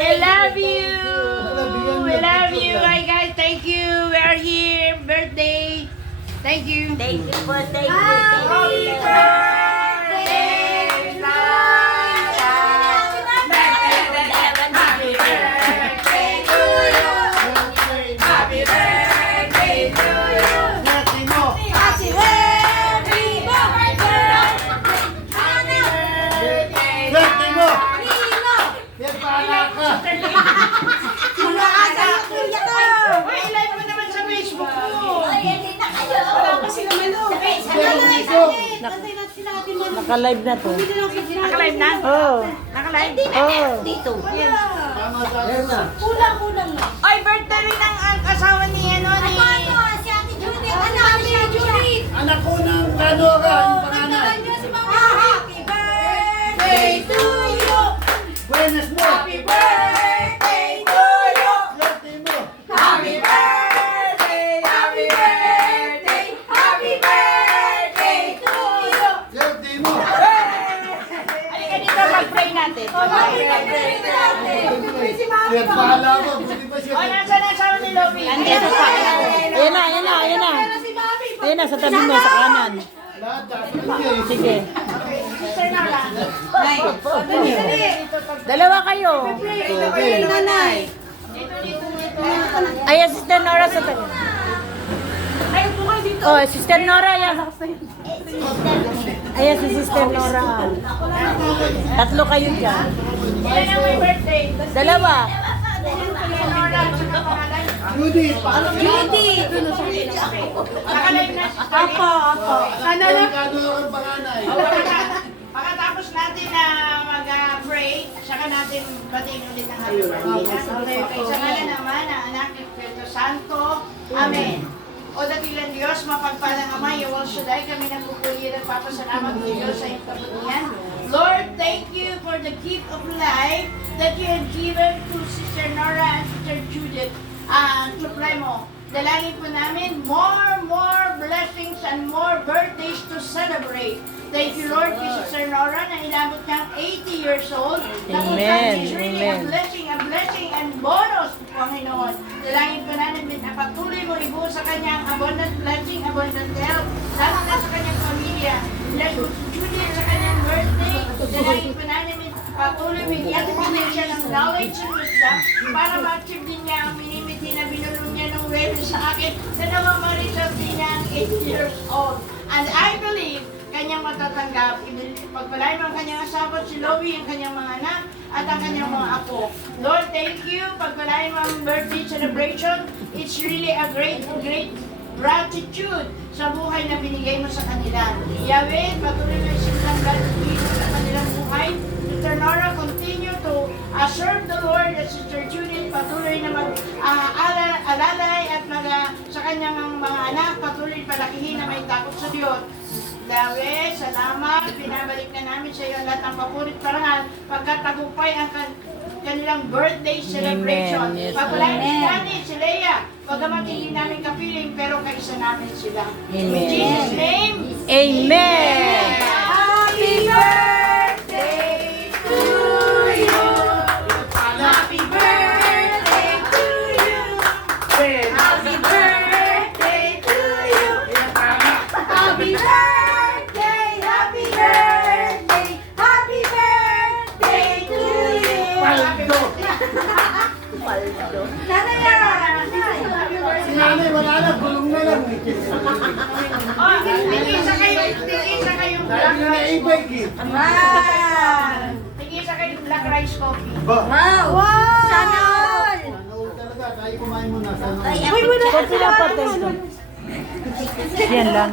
I love you. We love you. Hi guys, thank you. We are here. Birthday. Thank you. Thank you po, thank you. Happy birthday, Lala. Happy birthday to you. Happy birthday to you. Birthday mo. Happy birthday. Birthday mo. Yan pala ka. Uy, ilike mo naman sa Facebook mo. Naka-live na to. Naka-live na? Oo. Naka-live? Oo. Dito. Tama sa akin na. Kulang-kulang na. Ay, birthday rin ang asawa ni ano ni... Si Ate Judith. Ate Judith. Anak ko ng Kanora, yung panganay. Happy birthday to you. Buenas mo. Happy birthday to you! Birthday mo. Happy birthday! Happy birthday! Happy birthday to you! Birthday mo. Halika dito, mag-pray natin. Yan pala mo. Buti pa siya. O, nasaan ang asawa ni Lovie? Andito pa. Ayan na, ayan na, ayan na. Ayan na, sa tabi mo, sa kanan. Lahat dapat. Sige. Sir Nala. Dalawa kayo. Okay. Ayan, Sister Nora sa tabi. Ay, upo kayo dito. Oh, Sister Nora, ayan. Ayan si Sister Nora. Tatlo kayo dyan. Ilan ang may birthday? Dalawa. Judith. Judith. Nakalive na si Apo, apo. Sana lang. Kanora ang panganay. Pagkatapos natin na mag-pray, saka natin batiin ulit ng happy birthday. Okay, sa ngalan naman ng anak ng Espiritu Santo. Amen. O dakilang Diyos, mapagpalang Ama, iwal suday kami nagpupuli at papasalamat ng Diyos sa iyong kabutihan. Lord, thank you for the gift of life that you have given to Sister Nora and Sister Judith Supremo. Dalangin po namin more blessings and more birthdays to celebrate. Thank you, Lord, kay Sister Nora na inabot niyang 80 years old. Amen, Is really amen. a blessing and bonus, Panginoon. Dalangin po namin na patuloy mo ibuo sa kanyang abundant blessing, abundant health, lalo na sa kanyang pamilya. Bless mo si Judy sa kanyang birthday. Dalangin po namin patuloy bigyan siya ng knowledge and wisdom para ma-achieve din niya ang minimiti na binulong niya ng webs sa akin na namamarisal din niya ang 8 years old. And I believe kanyang matatanggap. Pagpalain mo ang kanyang asawa, si Loie, ang kanyang mga anak, at ang kanyang mga apo. Lord, thank you. Pagpalain mo ang birthday celebration. It's really a great gratitude sa buhay na binigay mo sa kanila. Yahweh, patuloy na silang gratitude sa kanilang buhay. Sister Nora, continue to serve the Lord. At Sister Judith, patuloy na mag-alalay at sa kanyang mga anak, patuloy palakihin na may takot sa Diyos. Yahweh, salamat. Pinabalik na namin sa iyo ang lahat ng papurit parangal pagkatagumpay ang kanilang birthday celebration. Yes, Pagpalain si Danny, si Leia, bagamat hindi namin kapiling, pero kaisa namin sila. In Amen. Jesus' name, Amen. Happy birthday to you. Happy birthday to you. Happy birthday to you. Happy birthday. Happy birthday. Happy birthday to you. Happy birthday. Si nanay wala na. Gulong na lang. Oh, tig-isa kayong black Dahil na rice ibig coffee. eh. Tig-isa kayong black rice coffee. Wow! Sana all! Ano talaga. Tayo kumain muna. Sana. Kung pinapatay ko. Yan lang.